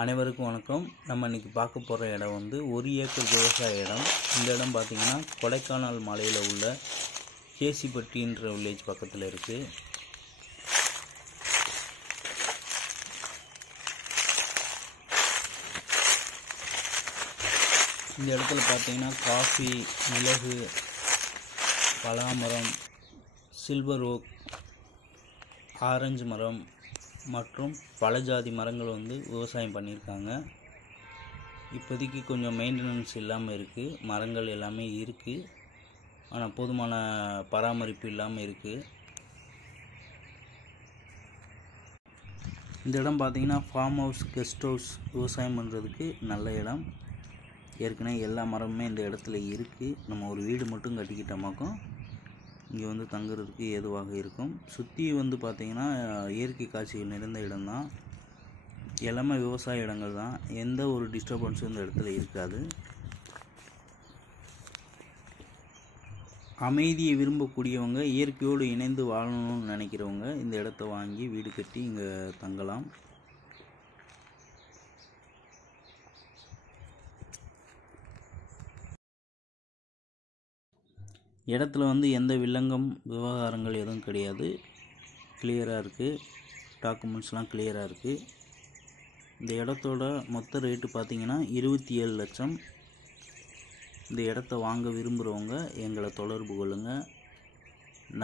அனைவருக்கும் வணக்கம். நம்ம இன்றைக்கி பார்க்க போகிற இடம் வந்து 1 ஏக்கர் விவசாய இடம். இந்த இடம் பார்த்திங்கன்னா கொடைக்கானல் மலையில் உள்ள கேசிப்பட்டின்ற வில்லேஜ் பக்கத்தில் இருக்குது. இந்த இடத்துல பார்த்திங்கன்னா காஃபி, மிளகு, பலாமரம், சில்வர் ஓக், ஆரஞ்சு மரம் மற்றும் பல ஜாதி மரங்கள் வந்து விவசாயம் பண்ணியிருக்காங்க. இப்போதைக்கு கொஞ்சம் மெயின்டெனன்ஸ் இல்லாமல் இருக்குது. மரங்கள் எல்லாமே இருக்குது, ஆனால் போதுமான பராமரிப்பு இல்லாமல் இருக்குது. இந்த இடம் பார்த்திங்கன்னா ஃபார்ம் ஹவுஸ், கெஸ்ட் ஹவுஸ் விவசாயம் பண்ணுறதுக்கு நல்ல இடம். ஏற்கனவே எல்லா மரமுமே இந்த இடத்துல இருக்குது. நம்ம ஒரு வீடு மட்டும் கட்டிக்கிட்டோமாக்கும் இங்கே வந்து தங்குறதுக்கு ஏதுவாக இருக்கும். சுற்றி வந்து பார்த்திங்கன்னா இயற்கை காட்சிகள் நிறைந்த இடம்தான். எல்லாமே விவசாய இடங்கள் தான். எந்த ஒரு டிஸ்டர்பன்ஸும் இந்த இடத்துல இருக்காது. அமைதியை விரும்பக்கூடியவங்க, இயற்கையோடு இணைந்து வாழணும்னு நினைக்கிறவங்க இந்த இடத்த வாங்கி வீடு கட்டி இங்கே தங்கலாம். இடத்துல வந்து எந்த வில்லங்கம் விவகாரங்கள் எதுவும் கிடையாது. கிளியராக இருக்குது. டாக்குமெண்ட்ஸ்லாம் கிளியராக இருக்குது. இந்த இடத்தோட மொத்த ரேட்டு பார்த்திங்கன்னா 27 லட்சம். இந்த இடத்த வாங்க விரும்புகிறவங்க எங்களை தொடர்பு கொள்ளுங்கள்.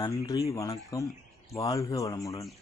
நன்றி, வணக்கம், வாழ்க வளமுடன்.